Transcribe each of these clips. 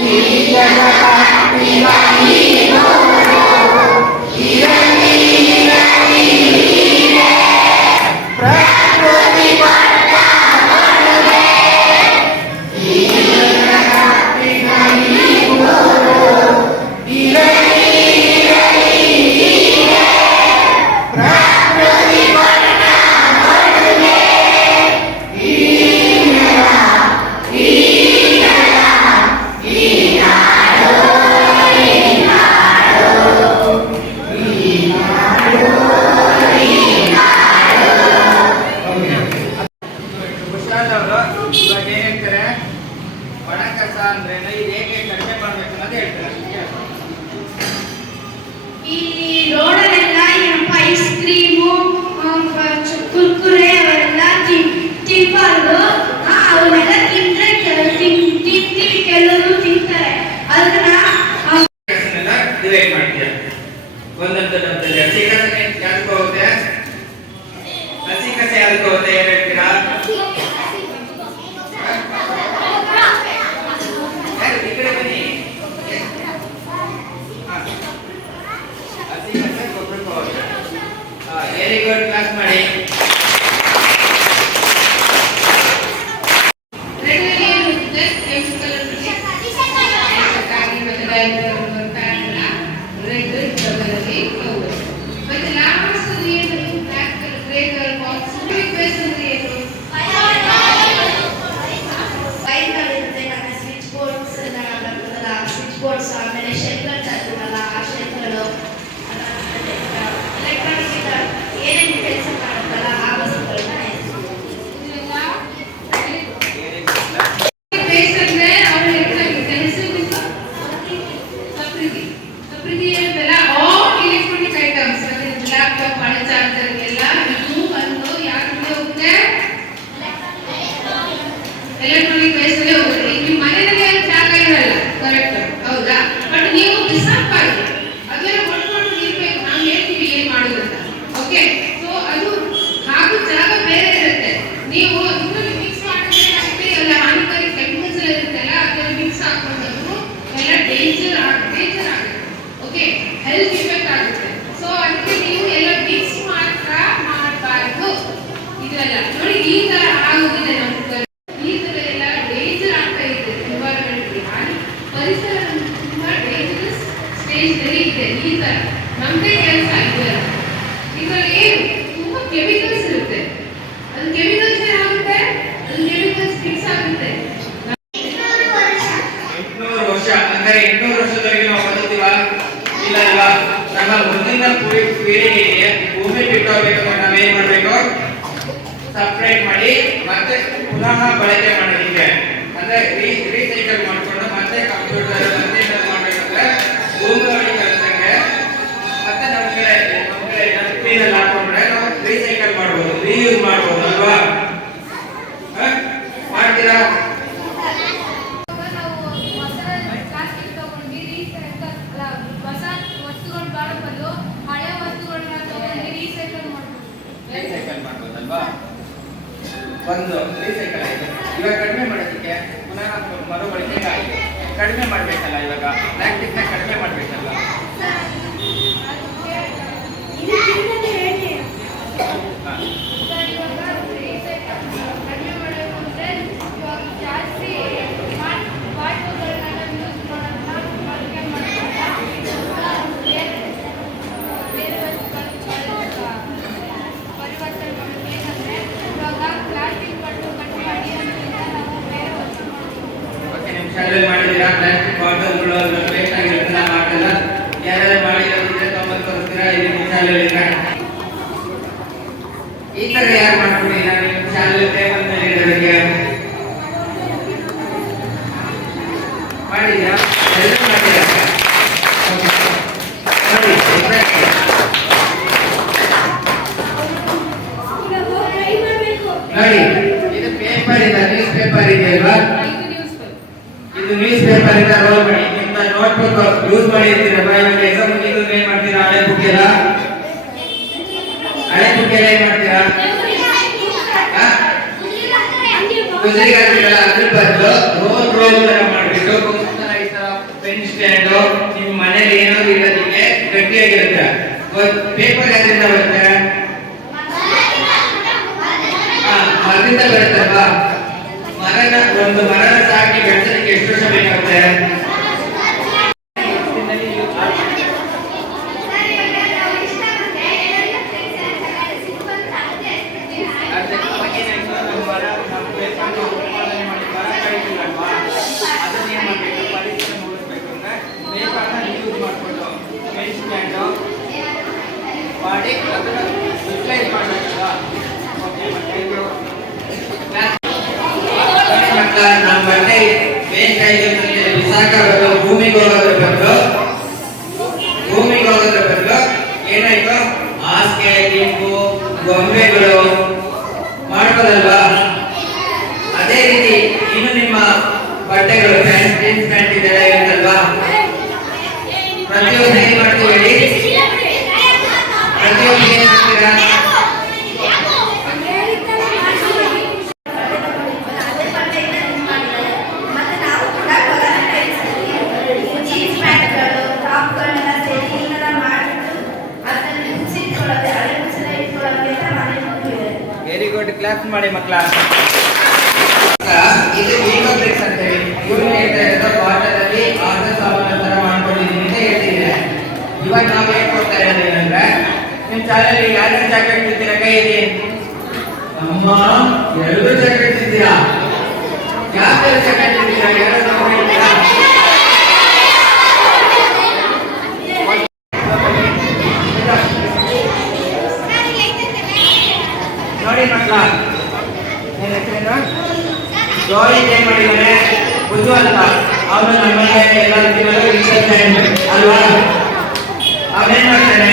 Di sana. Health effect ಆಗುತ್ತೆ ಅಲ್ವಾ ಒಂದು ರೀಸೈಕಲ್ ಆಯಿತು. ಇವಾಗ ಕಡಿಮೆ ಮಾಡೋದಕ್ಕೆ ಪುನಃ ಮರುಬಳಕೆಗೆ ಆಯಿತು ಕಡಿಮೆ ಮಾಡಬೇಕಲ್ಲ ಇವಾಗ. ಪ್ಲಾಸ್ಟಿಕ್ನ ಕಡಿಮೆ ಮಾಡಬೇಕಲ್ಲ. ಹಾಂ. ಕೇಳಿ ಮಾಡ್ತೀರಾ ಗುಜರಿ ಹಾಕಿರಲ್ಲ ಅದ್ರ ರೋಲ್ ರೋಲ್ ತರ ಮಾಡಿಬಿಟ್ಟು ತರ ಈ ತರ ಪೆನ್ ಸ್ಟ್ಯಾಂಡು ನಿಮ್ಮ ಮನೇಲಿ ಏನೋ ಇರೋದಕ್ಕೆ ಗಟ್ಟಿಯಾಗಿರುತ್ತೆ. ಪೇಪರ್ ಯಾರಿಂದ ಬರುತ್ತೆ? ನಮ್ಮ ಮನೆ ವೇಸ್ಟ್ ಆಗಿರ್ತಂತೆ ಬಿಸಾಕಬೇಕು ಭೂಮಿಗೆ ಹೋಗೋದ್ರ ಬದಲು ಭೂಮಿಗೆ ಹೋಗೋದ್ರ ಏನಾಯ್ತು? ಹಾಸಿಗೆ ದಿಂಬು ಗೊಂಬೆಗಳು ಶಾಲೆಯಲ್ಲಿ ಯಾರ್ಯಾರು ಚಾಕ್ಲೇಟ್ ತಿಂತೀರಾ ಇದೆ ಅಮ್ಮ, ಎರಡು ಚಾಕ್ಲೇಟ್ ತಿಂತೀರಾ ಯಾರ್ಯಾರು ಚಾಕ್ಲೇಟ್ ತಿಂತೀರಾ ಯಾರು ನೋಡಿ ಮಕ್ಕಳ, ಏನ್ ಹೆಸರೇನು ಜೋಯಿ ಏನ್ ಮಾಡಿದ್ದಾನೆ ಅವನು ನಮ್ಮ ಎಲ್ಲ ಅಲ್ವಾ? ಅವನೇನ್ ಮಾಡ್ತಾನೆ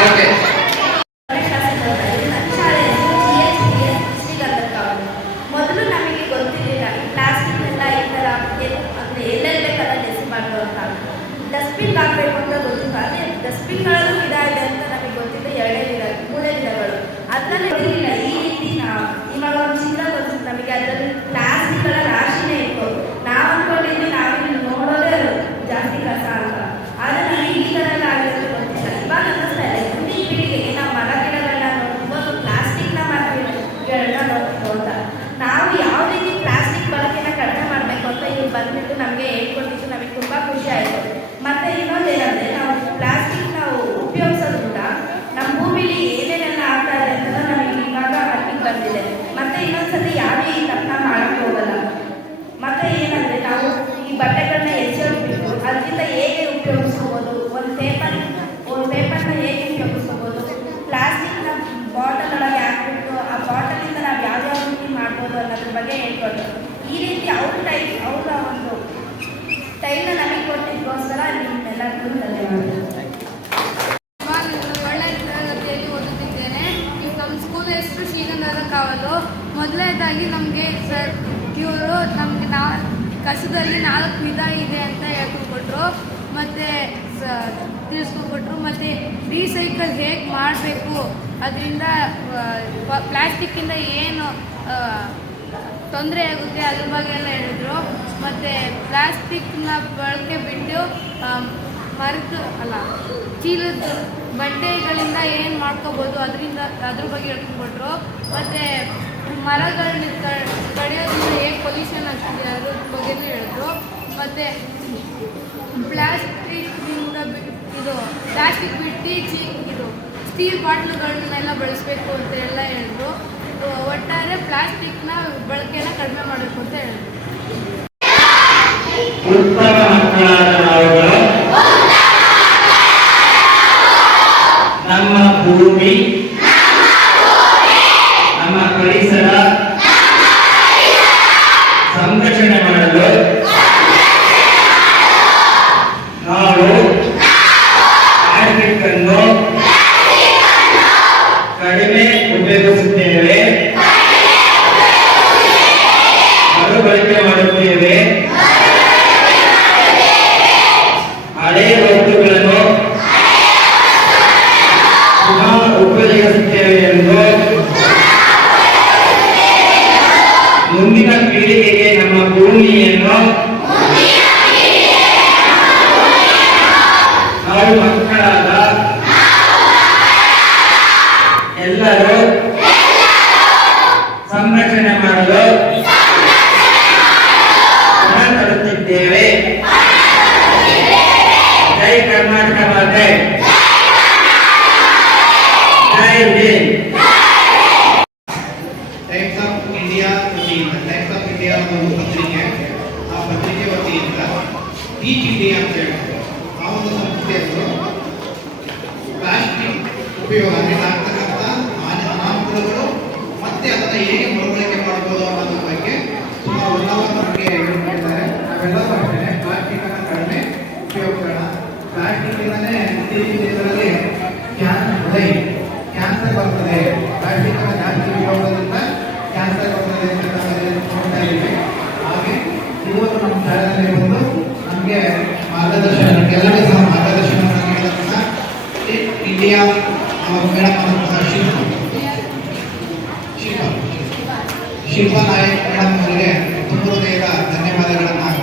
Okay. ಕಾವಲು ಮೊದಲನೇದಾಗಿ ನಮಗೆ ಸರ್ ಇವರು ನಮಗೆ ನಾ ಕಸದಲ್ಲಿ ನಾಲ್ಕು ವಿಧ ಇದೆ ಅಂತ ಹೇಳ್ಕೊಟ್ರು ಮತ್ತು ಸ ತಿಳಿಸ್ಕೊಟ್ರು ಮತ್ತು ರೀಸೈಕಲ್ ಹೇಗೆ ಮಾಡಬೇಕು ಅದರಿಂದ ಪ್ಲಾಸ್ಟಿಕ್ಕಿಂದ ಏನು ತೊಂದರೆ ಆಗುತ್ತೆ ಅದ್ರ ಬಗ್ಗೆ ಎಲ್ಲ ಹೇಳಿದ್ರು ಮತ್ತು ನ ಬಳಕೆ ಬಿಟ್ಟು ಮರದ ಅಲ್ಲ, ಚೀಲದ ಬಟ್ಟೆಗಳಿಂದ ಏನು ಮಾಡ್ಕೋಬೋದು ಅದರಿಂದ, ಅದ್ರ ಬಗ್ಗೆ ಹೇಳ್ಕೊಂಡ್ಬಿಟ್ರು. ಮತ್ತು ಮರಗಳನ್ನ ಕಡಿಯೋದ್ರಿಂದ ಹೇಗೆ ಪೊಲ್ಯೂಷನ್ ಆಗ್ತಿದೆ ಅದ್ರ ಬಗ್ಗೆ ಹೇಳಿದ್ರು. ಮತ್ತು ಪ್ಲಾಸ್ಟಿಕ್ನಿಂದ ಇದು, ಪ್ಲಾಸ್ಟಿಕ್ ಬಿಟ್ಟು ಚೀ, ಇದು, ಸ್ಟೀಲ್ ಬಾಟ್ಲುಗಳನ್ನೆಲ್ಲ ಬಳಸಬೇಕು ಅಂತ ಎಲ್ಲ ಹೇಳಿದ್ರು. ಒಟ್ಟಾರೆ ಪ್ಲಾಸ್ಟಿಕ್ನ ಬಳಕೆನ ಕಡಿಮೆ ಮಾಡಬೇಕು ಅಂತ ಹೇಳಿದ್ರು. நாங்கள் ಇತ್ತೀಚಿನ ದಿನಗಳಲ್ಲಿ ಕ್ಯಾನ್ಸರ್ ಕ್ಯಾನ್ಸರ್ ಬರ್ತದೆ. ಹಾಗೆ ಇವತ್ತು ನಮ್ಮ ಬಂದು ನಮಗೆ ಮಾರ್ಗದರ್ಶನ, ಎಲ್ಲರಿಗೂ ನೀಡಿದಂತಹ India madam Shilpa Nayak madam ಅವರಿಗೆ ಹೃದಯದ ಧನ್ಯವಾದಗಳನ್ನು